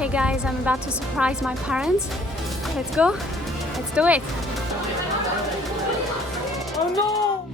Okay guys, I'm about to surprise my parents. Let's go. Let's do it. Oh no!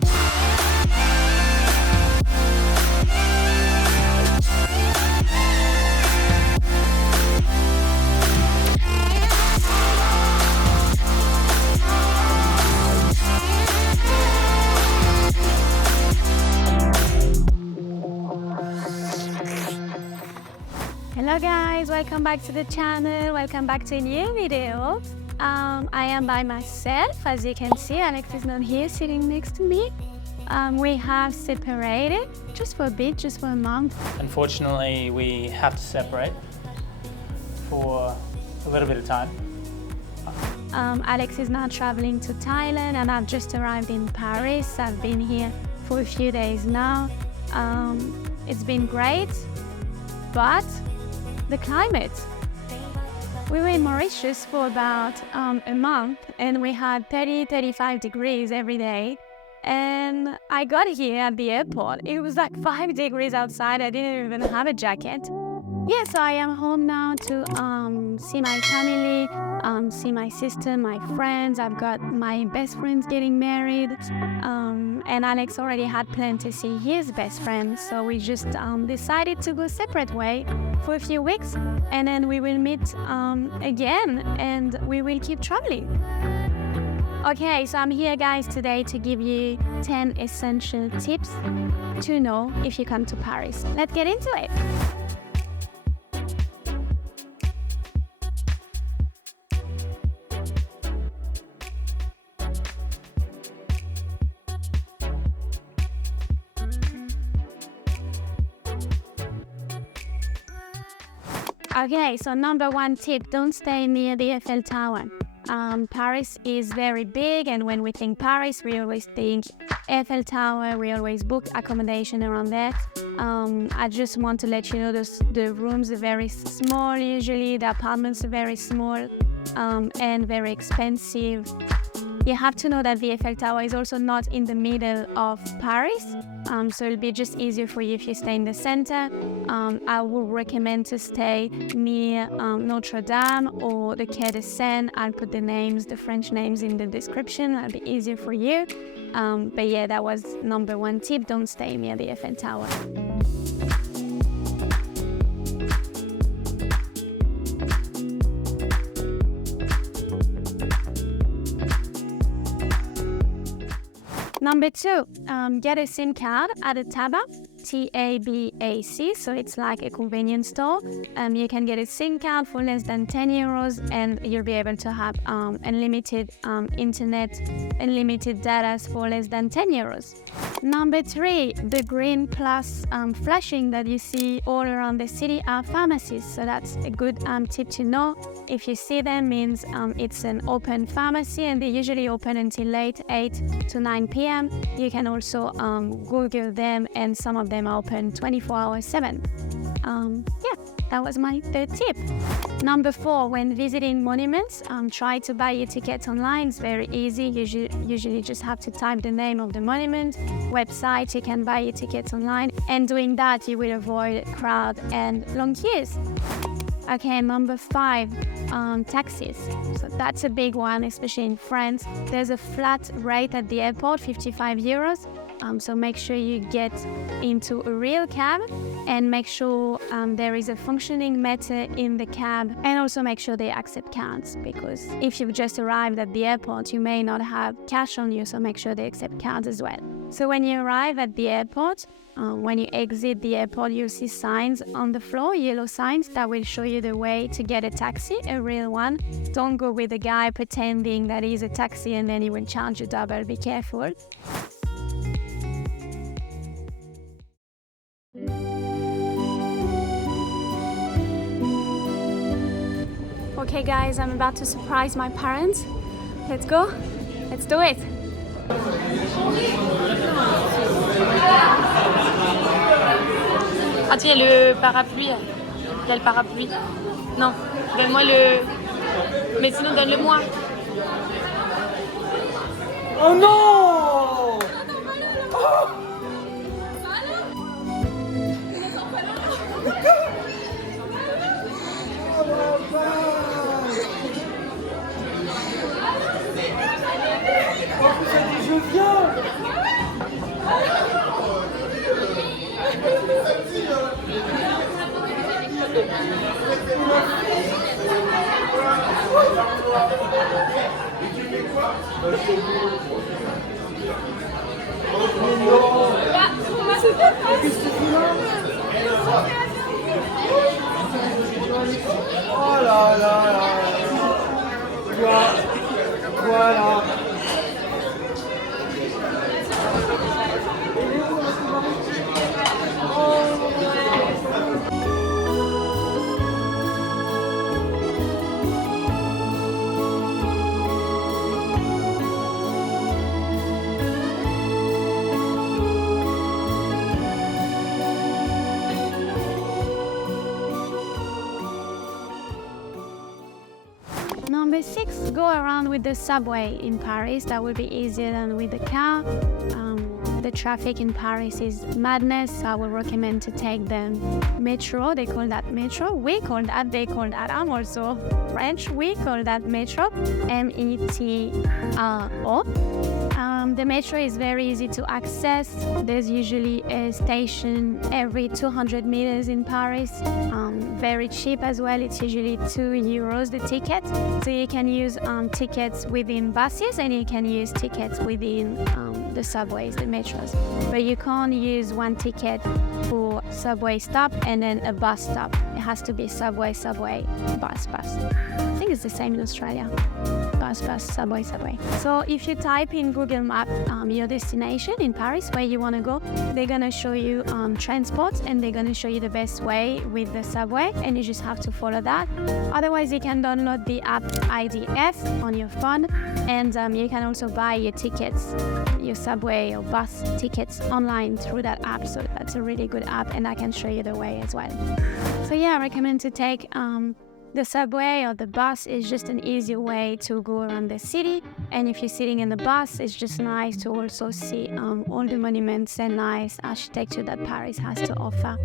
Hello guys, welcome back to the channel, welcome back to a new video. I am by myself, as you can see. Alex is not here sitting next to me. We have separated just for a bit, just for a month. Unfortunately, we have to separate for a little bit of time. Alex is now traveling to Thailand and I've just arrived in Paris. I've been here for a few days now. It's been great, but the climate. We were in Mauritius for about a month and we had 30-35 degrees every day. And I got here at the airport. It was like 5 degrees outside. I didn't even have a jacket. Yeah, so I am home now to see my family, see my sister, my friends. I've got my best friends getting married. And Alex already had planned to see his best friend. So we just decided to go separate way for a few weeks. And then we will meet again and we will keep traveling. Okay, so I'm here guys today to give you 10 essential tips to know if you come to Paris. Let's get into it. Okay, so number one tip, don't stay near the Eiffel Tower. Paris is very big, and when we think Paris, we always think Eiffel Tower. We always book accommodation around that. I just want to let you know the rooms are very small usually, the apartments are very small and very expensive. You have to know that the Eiffel Tower is also not in the middle of Paris, so it'll be just easier for you if you stay in the center. I would recommend to stay near Notre Dame or the Quai de Seine. I'll put the French names in the description. That'll be easier for you. But yeah, that was number one tip. Don't stay near the Eiffel Tower. Number two, get a SIM card at a tabac, T-A-B-A-C, so it's like a convenience store. You can get a SIM card for less than 10 euros and you'll be able to have unlimited internet, unlimited data for less than 10 euros. Number three, the green plus flashing that you see all around the city are pharmacies, so that's a good tip to know. If you see them, means it's an open pharmacy and they usually open until late 8 to 9 p.m. You can also Google them and some of them are open 24 hours 7. Yeah, that was my third tip. Number four, when visiting monuments, try to buy your tickets online. It's very easy. You usually just have to type the name of the monument, website, you can buy your tickets online. And doing that, you will avoid crowd and long queues. Okay, number five, taxis. So that's a big one, especially in France. There's a flat rate at the airport, 55 euros. So make sure you get into a real cab and make sure there is a functioning meter in the cab, and also make sure they accept cards, because if you've just arrived at the airport, you may not have cash on you, so make sure they accept cards as well. So when you arrive at the airport, when you exit the airport, you'll see signs on the floor, yellow signs that will show you the way to get a taxi, a real one. Don't go with a guy pretending that he's a taxi and then he will charge you double. Be careful. Okay guys, I'm about to surprise my parents. Let's go. Let's do it. Ah tiens, le parapluie. Il y a le parapluie. Non, donne-moi le... Mais sinon, donne-le-moi. Oh non! Oh! Oh Oh là là là. Voilà. Number 6, go around with the subway in Paris. That will be easier than with the car. The traffic in Paris is madness, so I would recommend to take the metro. They call that metro. We call that, they call that. I'm also French. We call that metro, M-E-T-R-O. The metro is very easy to access. There's usually a station every 200 meters in Paris. Very cheap as well. It's usually €2 the ticket. So you can use tickets within buses and you can use tickets within the subways, the metros. But you can't use one ticket for subway stop and then a bus stop. It has to be subway, bus. I think it's the same in Australia. Bus, subway. So if you type in Google Maps your destination in Paris, where you want to go, they're going to show you transport and they're going to show you the best way with the subway, and you just have to follow that. Otherwise, you can download the app IDS on your phone, and you can also buy your tickets, your subway or bus tickets online through that app. So that's a really good app, and I can show you the way as well. So yeah, I recommend to take the subway or the bus. Is just an easier way to go around the city, and if you're sitting in the bus, it's just nice to also see all the monuments and nice architecture that Paris has to offer.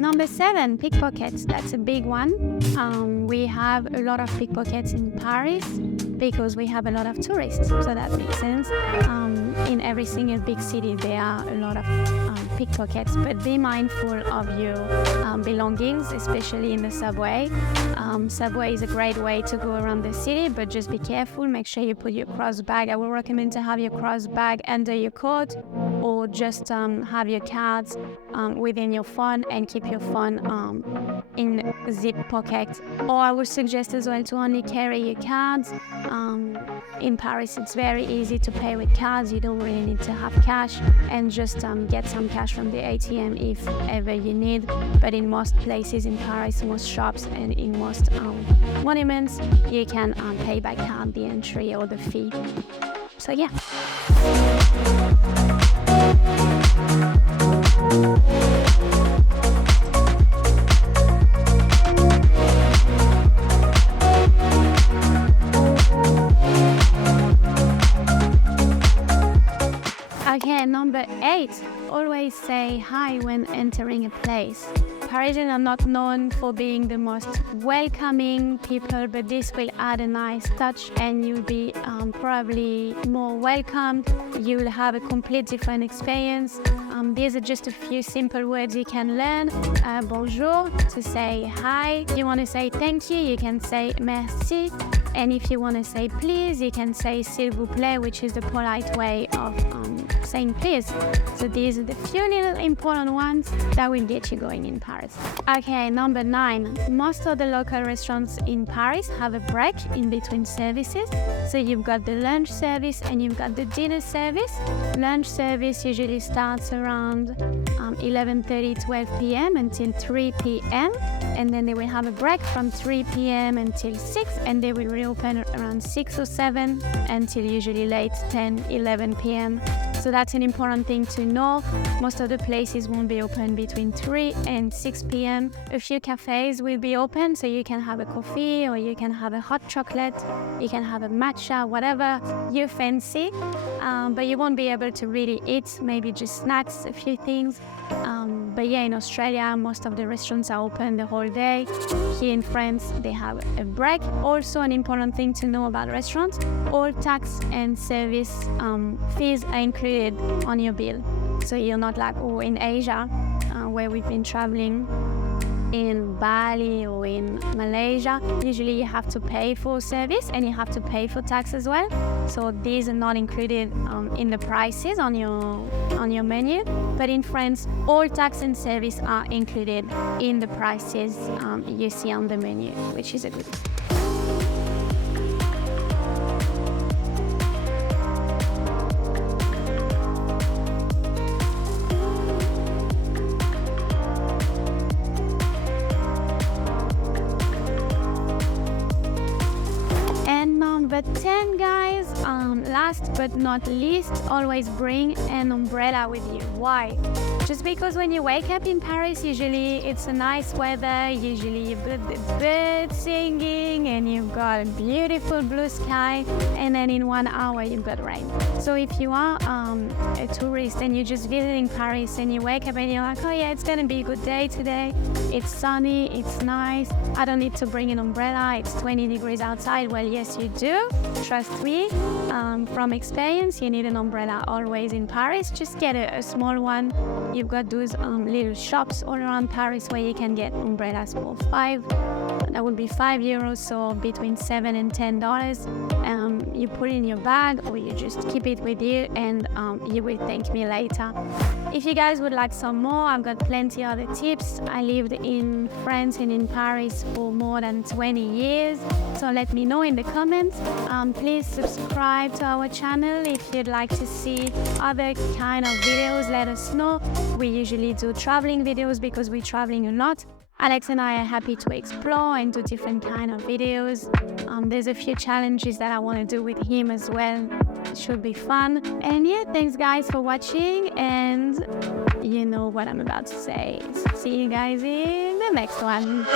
Number 7, pickpockets. That's a big one. We have a lot of pickpockets in Paris because we have a lot of tourists, so that makes sense. In every single big city there are a lot of pickpockets, but be mindful of your belongings, especially in the subway. Subway is a great way to go around the city, but just be careful. Make sure you put your cross bag. I will recommend to have your cross bag under your coat, or just have your cards within your phone and keep your phone in a zip pocket. Or I would suggest as well to only carry your cards. In Paris, it's very easy to pay with cards. You don't really need to have cash, and just get some cash from the ATM if ever you need. But in most places in Paris, most shops and in most monuments, you can pay by card the entry or the fee. So yeah. Okay, number 8, always say hi when entering a place. Parisians are not known for being the most welcoming people, but this will add a nice touch and you'll be probably more welcomed. You'll have a complete different experience. These are just a few simple words you can learn. Bonjour, to say hi. If you want to say thank you, you can say merci. And if you want to say please, you can say s'il vous plaît, which is the polite way of saying please. So these are the few little important ones that will get you going in Paris. Okay, number 9. Most of the local restaurants in Paris have a break in between services. So you've got the lunch service and you've got the dinner service. Lunch service usually starts around 11:30, 12 p.m. until 3 p.m. And then they will have a break from 3 p.m. until 6, and they will reopen around 6 or 7 until usually late 10, 11 p.m. So that's an important thing to know. Most of the places won't be open between 3 and 6 p.m. A few cafes will be open, so you can have a coffee or you can have a hot chocolate, you can have a matcha, whatever you fancy. But you won't be able to really eat, maybe just snacks, a few things. But yeah, in Australia, most of the restaurants are open the whole day. Here in France, they have a break. Also, an important thing to know about restaurants, all tax and service fees are included on your bill. So you're not like, oh, in Asia, where we've been traveling, in Bali or in Malaysia, usually you have to pay for service and you have to pay for tax as well. So these are not included in the prices on your menu. But in France, all tax and service are included in the prices you see on the menu, which is a good thing. Number 10, guys, last but not least, always bring an umbrella with you. Why? Just because when you wake up in Paris, usually it's a nice weather, usually you've got the birds singing and you've got a beautiful blue sky, and then in 1 hour you've got rain. So if you are a tourist and you're just visiting Paris and you wake up and you're like, oh yeah, it's gonna be a good day today, it's sunny, it's nice, I don't need to bring an umbrella, it's 20 degrees outside. Well, yes, you do. Trust me, from experience, you need an umbrella always in Paris. Just get a small one. You've got those little shops all around Paris where you can get umbrellas for that would be €5, so between $7 and $10. You put it in your bag or you just keep it with you, and you will thank me later. If you guys would like some more, I've got plenty other tips. I lived in France and in Paris for more than 20 years, so let me know in the comments. Please subscribe to our channel if you'd like to see other kind of videos. Let us know. We usually do traveling videos because we're traveling a lot. Alex and I are happy to explore and do different kind of videos. There's a few challenges that I want to do with him as well. It should be fun. And yeah, thanks guys for watching, and you know what I'm about to say. See you guys in the next one.